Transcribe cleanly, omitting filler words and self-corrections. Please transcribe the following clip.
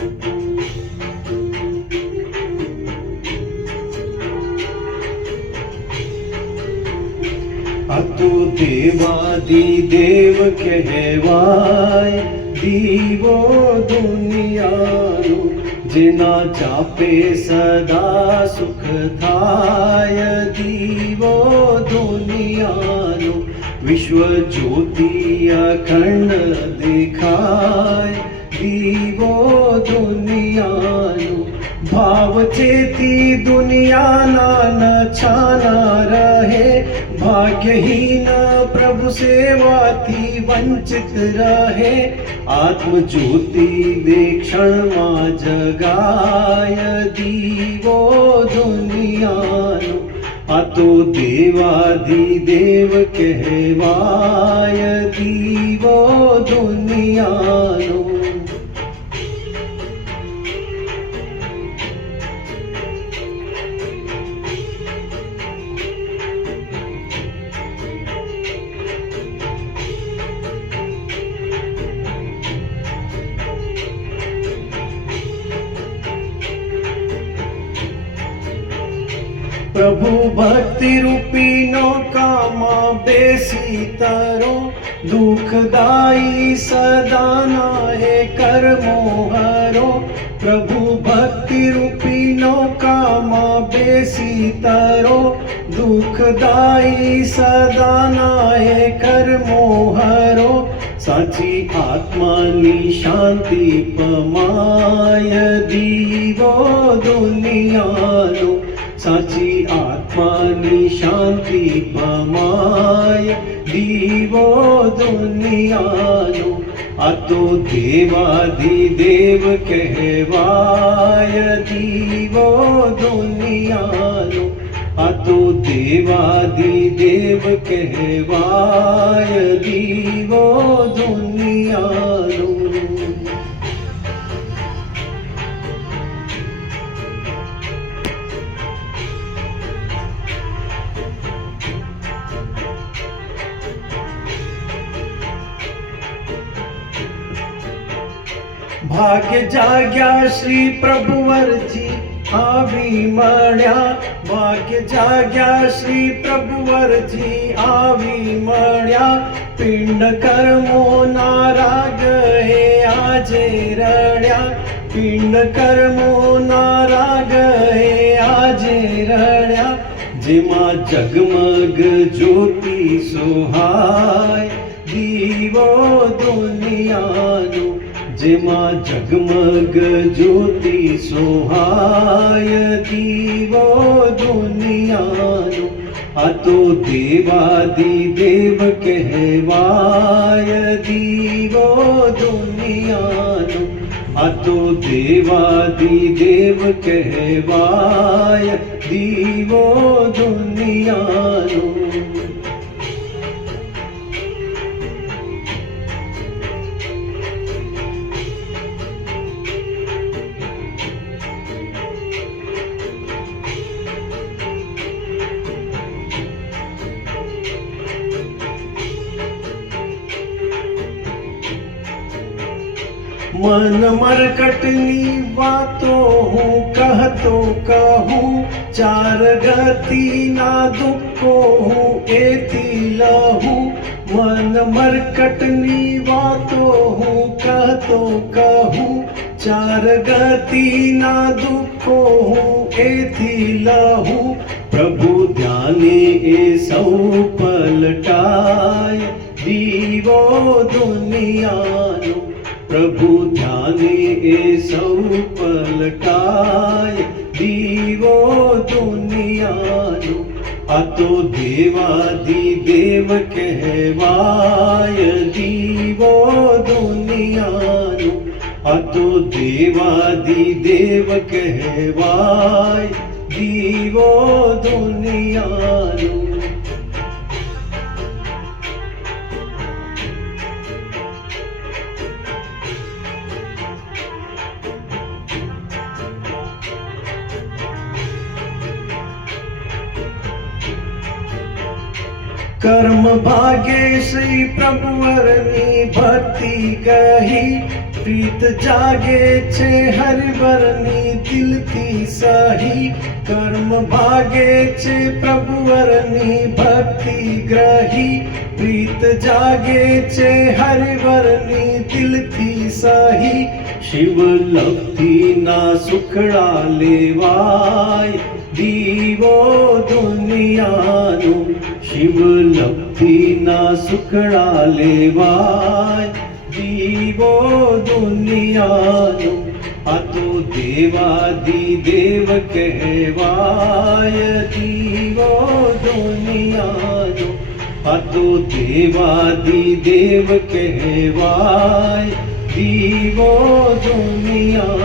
આ તો દેવાદિદેવ કહેવાય, દીવો દુનિયાનો, જેના ચાપે સદા સુખ થાય. દીવો દુનિયાનો, વિશ્વ જ્યોતિ અખંડ દેખાય. દીવો દુનિયાનો, ભાવ ચેતી દુનિયાના નછાના રહે. ભાગ્યહીન પ્રભુ સેવાથી વંચિત રહે. આત્મજ્યોતિ દેક્ષણમાં જગાય. દીવો દુનિયાનો, આ તો દેવાધિદેવ કહેવાય. દીવો દુનિયાનો. પ્રભુ ભક્તિ રૂપી નૌકામાં બેસી તરો. દુઃખદાયી સદાના એ કર્મો હરો. પ્રભુ ભક્તિ રૂપી નૌકામાં બેસી તરો. દુઃખદાયી સદાના એ કર્મો હરો. સાચી આત્માની શાંતિ પમાય. દીવો દુનિયાનો, સાચી આત્માની શાંતિ પમાય. દીવો દુનિયાનો, આ તો દેવાધિદેવ કહેવાય. દીવો દુનિયાનો, આ તો દેવાધિદેવ કહેવાય. દીવો દુનિયાનો. ભાગ્ય જાગ્યા શ્રી પ્રભુવરજી આવી મળ્યા. ભાગ્ય જાગ્યા શ્રી પ્રભુવરજી આવી મળ્યા. પિંડ કર્મો ના રાગ હે આજે રડ્યા. પિંડ કર્મો ના રાગ હે આજે રડ્યા. જેમાં જગમગ જ્યોતિ સોહાય. દીવો દુનિયાનો, જેમાં જગમગ જ્યોતિ સોહાય. દીવો દુનિયાનો, આ તો દેવાદિદેવ કહેવાય. દીવો દુનિયાનો, આ તો દેવાદિદેવ કહેવાય. દીવો દુનિયાનો. મન મરકટની વાતો હું કહતો કહું. ચાર ગતિના દુઃખો હું એથી લહું. મન મરકટની વાતો હું કહતો કહું. ચાર ગતિના દુઃખો હું એથી લહું. પ્રભુ ધ્યાને એ સૌ પલટાય. દીવો દુનિયાનો, પ્રભુ ધ્યાને એ સૌ પલટાય. દીવો દુનિયાનો, આ તો દેવાધિદેવ કહેવાય. દીવો દુનિયાનો, આ તો દેવાધિદેવ કહેવાય. દીવો દુનિયાનો. કર્મ ભાગે શ્રી પ્રભુવરની ભક્તિ કહી. પ્રીત જાગે છે હરિવરની દિલથી સહી, કર્મ ભાગે છે પ્રભુવરની ભક્તિ ગ્રહી. પ્રીત જાગે છે હરિવરની દિલથી સહી, શિવ લબ્ધિના સુખડા લેવાય દીવો દુનિયાનો. શિવ લબ્ધિના સુખડા લેવાય દીવો દુનિયાનો. આ તો દેવાદિદેવ કહેવાય દીવો દુનિયાનો. આ તો દેવાદિદેવ કહેવાય દીવો દુનિયા.